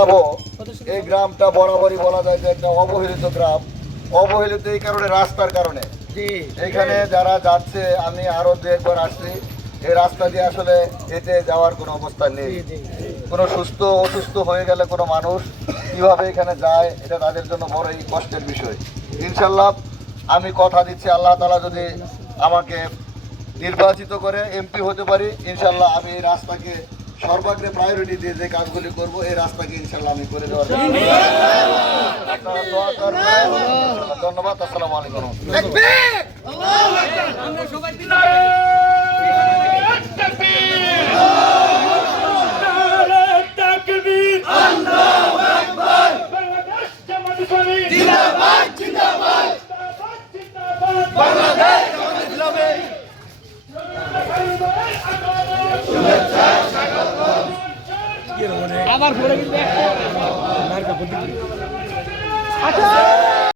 লাভো এই গ্রামটা বরাবরই বলা যায় যে একটা অবহেলিত গ্রাম। অবহেলিত এই কারণে, রাস্তার কারণে। এখানে যারা যাচ্ছে, আমি আরো দু একবার আসছি, এই রাস্তা দিয়ে আসলে হেঁটে যাওয়ার কোনো অবস্থা নেই। কোনো সুস্থ অসুস্থ হয়ে গেলে কোনো মানুষ কিভাবে এখানে যায়, এটা তাদের জন্য বড়ই কষ্টের বিষয়। ইনশাল্লাহ আমি কথা দিচ্ছি, আল্লাহ তাআলা যদি আমাকে নির্বাচিত করে এমপি হতে পারি, ইনশাল্লাহ আমি এই রাস্তাকে সর্বাগ্রে প্রায়োরিটি দিয়ে যে কাজগুলি করব, এই রাস্তাকে ইনশাল্লাহ আমি করে দেওয়ার চেষ্টা করব। আপনারা দোয়া করবেন। ধন্যবাদ। আসসালামু আলাইকুম। আবার পরে কিন্তু